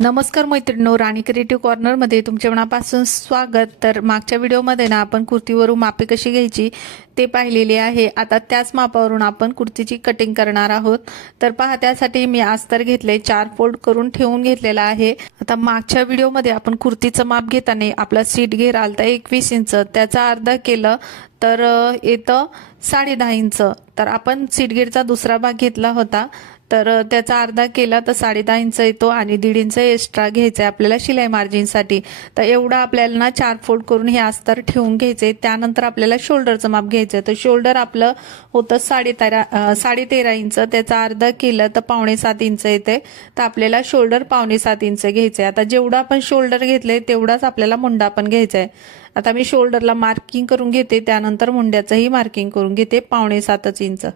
नमस्कार मैत्रिणींनो, राणी क्रिएटिव्ह कॉर्नरमध्ये तुमच्या मनापासून स्वागत। तर मागच्या व्हिडिओमध्ये ना आपण कुर्तीवरून मापे कशी घ्यायची ते पाहिलेले आहे। आता त्याच मापावरून आपण कुर्तीची कटिंग करणार आहोत। तर पहा, त्यासाठी मी अस्तर घेतले, 4 फोल्ड करून ठेवून घेतलेला आहे। आता मागच्या व्हिडिओमध्ये आपण कुर्तीचं माप घेताना आपला सीट घेर आलता 21 इंच, त्याचा अर्धा केलं तर येतं 10.5 इंच। तर आपण सीट घेरचा दुसरा भाग घेतला होता, तर त्याचा अर्धा केला तर 10.5 इंच येतो आणि 1.5 इंच एक्स्ट्रा घ्यायचं आहे आपल्याला शिलाई मार्जिनसाठी। तर एवढा आपल्याला ना 4 फोल्ड करून हे अस्तर ठेवून घ्यायचे। त्यानंतर आपल्याला शोल्डरचं माप घ्यायचं। तर शोल्डर आपलं होतं 13.5 इंच, त्याचा अर्धा केलं तर 6.25 इंच येते। तर आपल्याला शोल्डर 6.25 इंच घ्यायचं आहे। आता जेवढा आपण शोल्डर घेतले तेवढाच आपल्याला मुंडा पण घ्यायचा आहे। आता मी शोल्डरला मार्किंग करून घेते, त्यानंतर मुंड्याचंही मार्किंग करून घेते 6.25 इंच।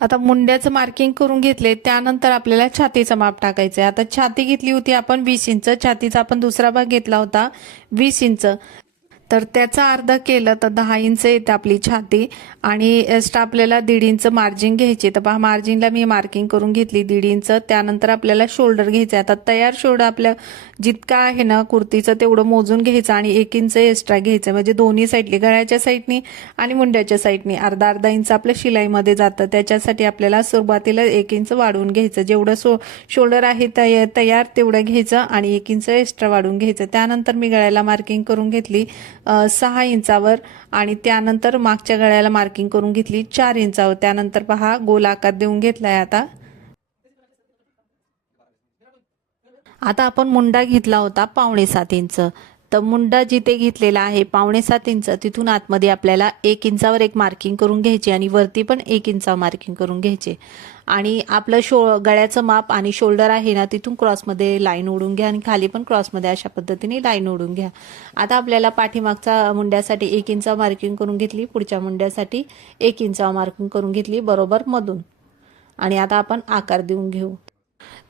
आता मुंड्याचं मार्किंग करून घेतले, त्यानंतर आपल्याला छातीचं माप टाकायचं आहे। आता छाती घेतली होती आपण 20 इंच, छातीचा आपण दुसरा भाग घेतला होता 20 इंच, तर त्याचा अर्धा केलं तर 10 इंच येते आपली छाती आणि एक्स्ट्रा आपल्याला 1.5 इंच मार्जिन घ्यायची। तर पहा, मार्जिनला मी मार्किंग करून घेतली 1.5 इंच। त्यानंतर आपल्याला शोल्डर घ्यायचं आहे। आता तयार शोल्डर आपल्या जितका आहे ना कुर्तीचं तेवढं मोजून घ्यायचं आणि 1 इंच एक्स्ट्रा घ्यायचं, म्हणजे दोन्ही साईडनी, गळ्याच्या साईडनी आणि मुंड्याच्या साईडनी अर्धा इंच आपलं शिलाईमध्ये जातं। त्याच्यासाठी आपल्याला सुरुवातीला 1 इंच वाढवून घ्यायचं। जेवढं शोल्डर आहे तयार तेवढं घ्यायचं आणि 1 इंच एक्स्ट्रा वाढवून घ्यायचं। त्यानंतर मी गळ्याला मार्किंग करून घेतली 6 इंचावर आणि त्यानंतर मागच्या गळ्याला मार्किंग करून घेतली 4 इंचावर। त्यानंतर पहा, गोल आकार देऊन घेतलाय। आता आपण मुंडा घेतला होता 6.25 इंच, तर मुंडा जिथे घेतलेला आहे 6.25 इंच, तिथून आतमध्ये आपल्याला 1 इंचावर एक मार्किंग करून घ्यायची आणि वरती पण 1 इंचावर मार्किंग करून घ्यायचे। आणि आपलं गळ्याचं माप आणि शोल्डर आहे ना तिथून क्रॉसमध्ये लाईन ओढून घ्या आणि खाली पण क्रॉसमध्ये अशा पद्धतीने लाईन ओढून घ्या। आता आपल्याला पाठीमागचा मुंड्यासाठी 1 इंचावर मार्किंग करून घेतली, पुढच्या मुंड्यासाठी 1 इंचावर मार्किंग करून घेतली बरोबर मधून। आणि आता आपण आकार देऊन घेऊ।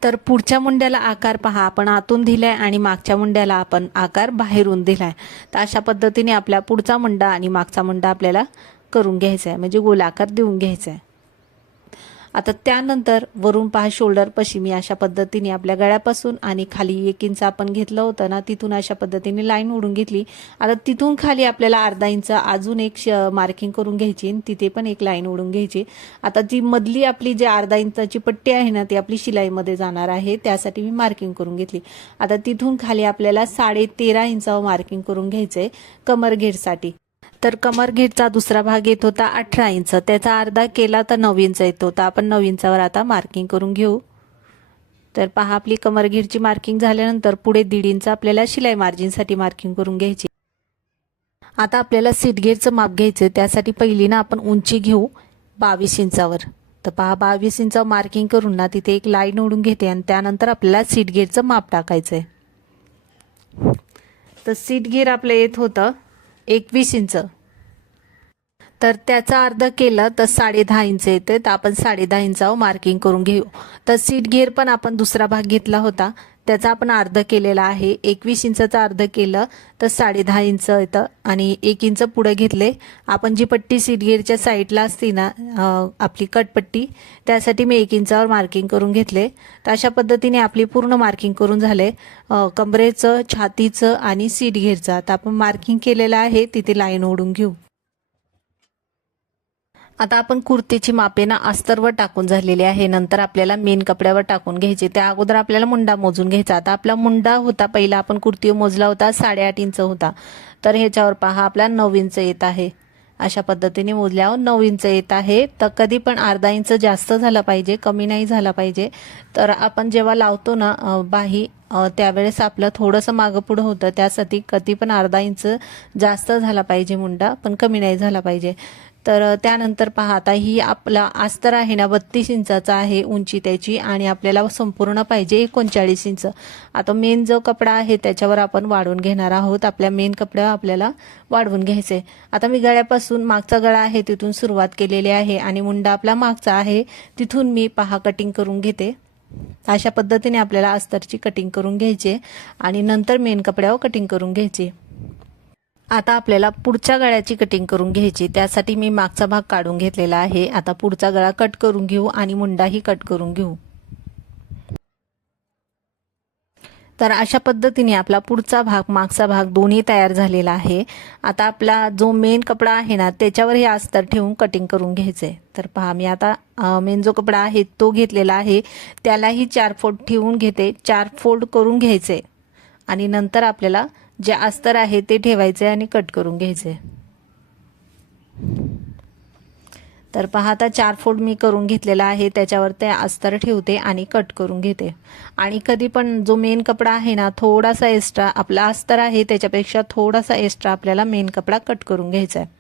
तर पुढच्या मुंड्याला आकार पहा, आपण आतून दिलाय आणि मागच्या मुंड्याला आपण आकार बाहेरून दिलाय। तर अशा पद्धतीने आपला पुढचा मुंडा आणि मागचा मुंडा आपल्याला करून घ्यायचा आहे, म्हणजे गोलाकार देऊन घ्यायचा आहे। आता त्यानंतर वरून पहा, शोल्डर पाशी मी अशा पद्धतीने आपल्या गळ्यापासून आणि खाली 1 इंच आपण घेतलं होतं ना, तिथून अशा पद्धतीने लाईन ओढून घेतली। आता तिथून खाली आपल्याला अर्धा इंच अजून एक मार्किंग करून घ्यायची आणि तिथे पण एक लाईन ओढून घ्यायची। आता जी मधली आपली जी अर्धा इंचाची पट्टी आहे ना ती आपली शिलाईमध्ये जाणार आहे, त्यासाठी मी मार्किंग करून घेतली। आता तिथून खाली आपल्याला 13.5 इंचावर मार्किंग करून घ्यायचंय कमर घेरसाठी। तर कमर घेरचा दुसरा भाग येत होता 18 इंच, त्याचा अर्धा केला तर 9 इंच येतो। तर आपण 9 इंचावर आता मार्किंग करून घेऊ। तर पहा, आपली कमर घेरची मार्किंग झाल्यानंतर पुढे 1.5 इंच आपल्याला शिलाई मार्जिनसाठी मार्किंग करून घ्यायची। आता आपल्याला सीट घेरचं माप घ्यायचं, त्यासाठी पहिली ना आपण उंची घेऊ 22 इंचावर। तर पहा, 22 इंचावर मार्किंग करून ना तिथे एक लाईन ओढून घेते आणि त्यानंतर आपल्याला सीट घेरचं माप टाकायचंय। तर सीट घेर आपलं येत होतं 21 इंच, तर त्याचा अर्ध केलं तर 10.5 इंच येते। तर आपण 10.5 इंचावर मार्किंग करून घेऊ। तर सीट घेर पण आपण दुसरा भाग घेतला होता, त्याचा आपण अर्ध केलेला आहे। 21 इंचचा अर्ध केलं तर 10.5 इंच येतं आणि 1 इंच पुढे घेतले। आपण जी पट्टी सीट घेरच्या साईडला असते ना आपली कटपट्टी, त्यासाठी मी 1 इंचावर मार्किंग करून घेतले। तर अशा पद्धतीने आपली पूर्ण मार्किंग करून झाले कमरेचं, छातीचं आणि सीट घेरचं। आता आपण मार्किंग केलेलं आहे तिथे लाईन ओढून घेऊ। आता आपण कुर्तीची मापे ना अस्तरवर टाकून झालेली आहे, नंतर आपल्याला मेन कपड्यावर टाकून घ्यायचे। त्या अगोदर आपल्याला मुंडा मोजून घ्यायचा। आता आपला मुंडा होता पहिला आपण कुर्तीवर मोजला होता 8.5 इंच होता, तर ह्याच्यावर पहा आपला 9 इंच येत आहे। अशा पद्धतीने मोजल्यावर 9 इंच येत आहे। तर कधी पण अर्धा इंच जास्त झाला पाहिजे, कमी नाही झाला पाहिजे। तर आपण जेव्हा लावतो ना बाही त्यावेळेस आपलं थोडंसं मागं पुढं होतं, त्यासाठी कधी पण अर्धा इंच जास्त झाला पाहिजे मुंडा, पण कमी नाही झाला पाहिजे। तर त्यानंतर पहा, आता ही आपला अस्तर आहे ना 32 इंचाचा आहे उंची त्याची आणि आपल्याला संपूर्ण पाहिजे 39 इंच। आता मेन जो कपडा आहे त्याच्यावर आपण वाढवून घेणार आहोत। आपल्या मेन कपड्यावर आपल्याला वाढवून घ्यायचे। आता मी गळ्यापासून मागचा गळा आहे तिथून सुरुवात केलेली आहे आणि मुंडा आपला मागचा आहे तिथून मी पहा कटिंग करून घेते। अशा पद्धतीने आपल्याला अस्तरची कटिंग करून घ्यायची आणि नंतर मेन कपड्यावर कटिंग करून घ्यायची। आता आपल्याला पुढच्या गळ्याची कटिंग करून घ्यायची, त्यासाठी मी मागचा भाग काढून घेतलेला आहे। आता पुढचा गळा कट करून घेऊ आणि मुंडाही कट करून घेऊ। तर अशा पद्धतीने आपला पुढचा भाग मागचा भाग दोन्ही तयार झालेला आहे। आता आपला जो मेन कपडा आहे ना त्याच्यावर हे अस्तर ठेवून कटिंग करून घ्यायचंय। तर पहा मी आता मेन जो कपडा आहे तो घेतलेला आहे, त्यालाही 4 फोल्ड ठेवून घेते, 4 फोल्ड करून घ्यायचे आणि नंतर आपल्याला जे अस्तर आहे ते ठेवायचे आणि कट करून घ्यायचे। तर पहा आता 4 फोल्ड मी करून घेतलेला आहे, त्याच्यावर ते अस्तर ठेवते आणि कट करून घेते। आणि कधी पण जो मेन कपडा आहे ना थोडासा एक्स्ट्रा आपला अस्तर आहे त्याच्यापेक्षा थोडासा एक्स्ट्रा आपल्याला मेन कपडा कट करून घ्यायचा आहे।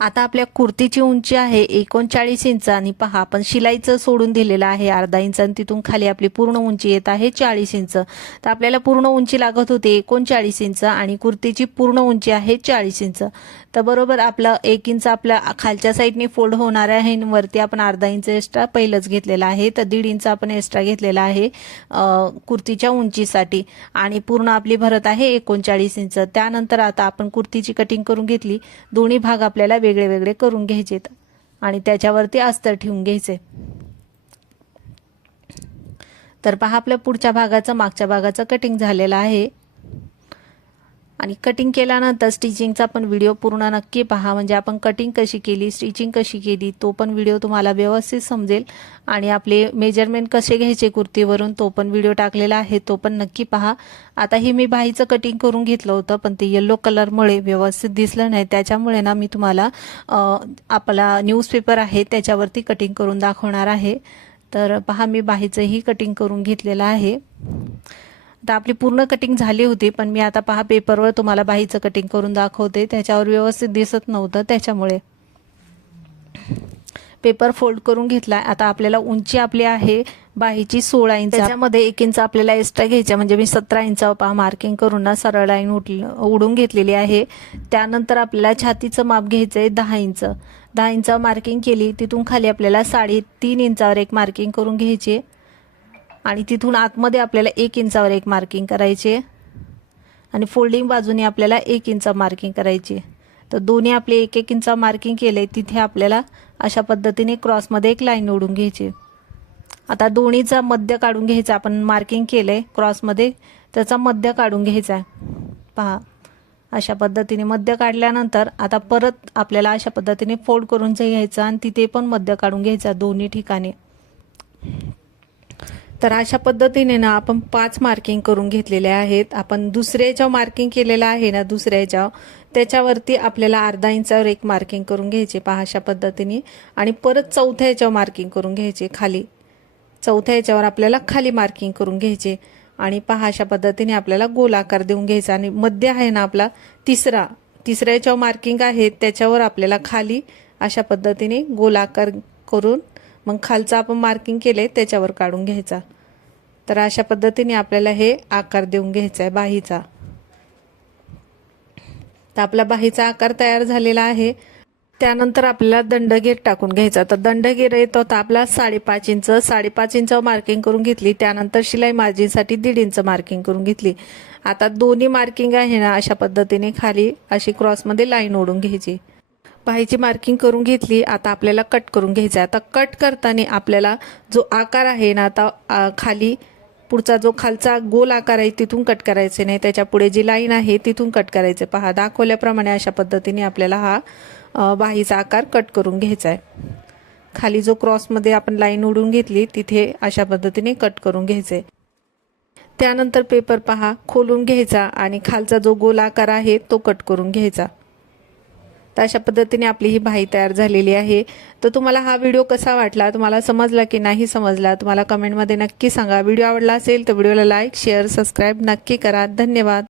आता आपल्या कुर्तीची उंची आहे 39 इंच आणि पहा आपण शिलाईचं सोडून दिलेलं आहे अर्धा इंच आणि तिथून खाली आपली पूर्ण उंची येत आहे 40 इंच। तर आपल्याला पूर्ण उंची लागत होती 39 इंच आणि कुर्तीची पूर्ण उंची आहे 40 इंच। तर बरोबर आपलं 1 इंच आपल्या खालच्या साईडने फोल्ड होणार आहे, वरती आपण अर्धा इंच एक्स्ट्रा पहिलंच घेतलेला आहे, तर 1.5 इंच आपण एक्स्ट्रा घेतलेला आहे कुर्तीच्या उंचीसाठी आणि पूर्ण आपली भरत आहे 39 इंच। त्यानंतर आता आपण कुर्तीची कटिंग करून घेतली, दोन्ही भाग आपल्याला वेगळे वेगळे करून घ्यायचे आणि त्याच्यावरती अस्तर ठेवून घ्यायचे। तर पहा आपल्या पुढच्या भागाचं मागच्या भागाचं कटिंग झालेलं आहे आणि कटिंग केल्यानंतर स्टिचिंगचा पण व्हिडिओ पूर्ण नक्की पहा, म्हणजे आपण कटिंग कशी केली स्टिचिंग कशी केली तो पण व्हिडिओ तुम्हाला व्यवस्थित समजेल आणि आपले मेजरमेंट कसे घ्यायचे कुर्तीवरून तो पण व्हिडिओ टाकलेला आहे, तो पण नक्की पहा। आता ही मी बाहीचं कटिंग करून घेतलं होतं पण ते येलो कलरमुळे व्यवस्थित दिसलं नाही, त्याच्यामुळे ना मी तुम्हाला आपला न्यूजपेपर आहे त्याच्यावरती कटिंग करून दाखवणार आहे। तर पहा मी बाहीचंही कटिंग करून घेतलेलं आहे। आता आपली पूर्ण कटिंग झाली होती पण मी आता पहा पेपरवर तुम्हाला बाहीचं कटिंग करून दाखवते, त्याच्यावर व्यवस्थित दिसत नव्हतं त्याच्यामुळे पेपर फोल्ड करून घेतला। आता आपल्याला उंची आपली आहे बाहीची 16 इंच, त्याच्यामध्ये 1 इंच आपल्याला एक्स्ट्रा घ्यायचं, म्हणजे मी 17 इंचावर पहा मार्किंग करून ना सरळ लाईन उडून घेतलेली आहे। त्यानंतर आपल्याला छातीचं माप घ्यायचंय 10 इंच, 10 इंचावर मार्किंग केली, तिथून खाली आपल्याला 3.5 इंचावर एक मार्किंग करून घ्यायची आणि तिथून आतमध्ये आपल्याला 1 इंचावर एक मार्किंग करायचे आणि फोल्डिंग बाजूने आपल्याला 1 इंच मार्किंग करायची। तर दोन्ही आपले 1-1 इंच मार्किंग केले, तिथे आपल्याला अशा पद्धतीने क्रॉसमध्ये एक लाईन ओढून घ्यायची। आता दोन्हीचा मध्य काढून घ्यायचा, आपण मार्किंग केलंय क्रॉसमध्ये त्याचा मध्य काढून घ्यायचा। पहा अशा पद्धतीने मध्य काढल्यानंतर आता परत आपल्याला अशा पद्धतीने फोल्ड करून घ्यायचा आणि तिथे पण मध्य काढून घ्यायचा दोन्ही ठिकाणी। तर अशा पद्धतीने ना आपण 5 मार्किंग करून घेतलेले आहेत। आपण दुसऱ्या याच्यावर मार्किंग केलेलं आहे ना दुसऱ्या याच्यावर त्याच्यावरती आपल्याला अर्धा इंचावर एक मार्किंग करून घ्यायचे पहा अशा पद्धतीने आणि परत चौथ्या याच्यावर मार्किंग करून घ्यायचे खाली, चौथ्या याच्यावर आपल्याला खाली मार्किंग करून घ्यायचे आणि पहा अशा पद्धतीने आपल्याला गोल आकार देऊन घ्यायचा आणि मध्य आहे ना आपला तिसऱ्या याच्यावर मार्किंग आहे त्याच्यावर आपल्याला खाली अशा पद्धतीने गोल आकार करून मग खालचा आपण मार्किंग केले त्याच्यावर काढून घ्यायचा। तर अशा पद्धतीने आपल्याला हे आकार देऊन घ्यायचा आहे बाहीचा। तर आपला बाहीचा आकार तयार झालेला आहे। त्यानंतर आपल्याला दंडगेर टाकून घ्यायचा। तर दंडगेर येतो तर आपला 5.5 इंच, 5.5 इंचावर मार्किंग करून घेतली, त्यानंतर शिलाई मार्जिनसाठी 1.5 इंच मार्किंग करून घेतली। आता दोन्ही मार्किंग आहे ना अशा पद्धतीने खाली अशी क्रॉसमध्ये लाईन ओढून घ्यायची, बाहीची मार्किंग करून घेतली। आता आपल्याला कट करून घ्यायचं आहे। आता कट करताना आपल्याला जो आकार आहे ना आता खाली पुढचा जो खालचा गोल आकार आहे तिथून कट करायचे नाही, त्याच्या पुढे जी लाईन आहे तिथून कट करायचे। पहा दाखवल्याप्रमाणे अशा पद्धतीने आपल्याला हा बाहीचा आकार कट करून घ्यायचा आहे। खाली जो क्रॉसमध्ये आपण लाईन ओढून घेतली तिथे अशा पद्धतीने कट करून घ्यायचे। त्यानंतर पेपर पहा खोलून घ्यायचा आणि खालचा जो गोल आकार आहे तो कट करून घ्यायचा। तर अशा पद्धतीने आपली ही बाही तयार झालेली आहे। तर तुम्हाला हा व्हिडिओ कसा वाटला, तुम्हाला समजला की नाही समजला, तुम्हाला कमेंटमध्ये नक्की सांगा। व्हिडिओ आवडला असेल तर व्हिडिओला लाईक शेअर सबस्क्राईब नक्की करा। धन्यवाद।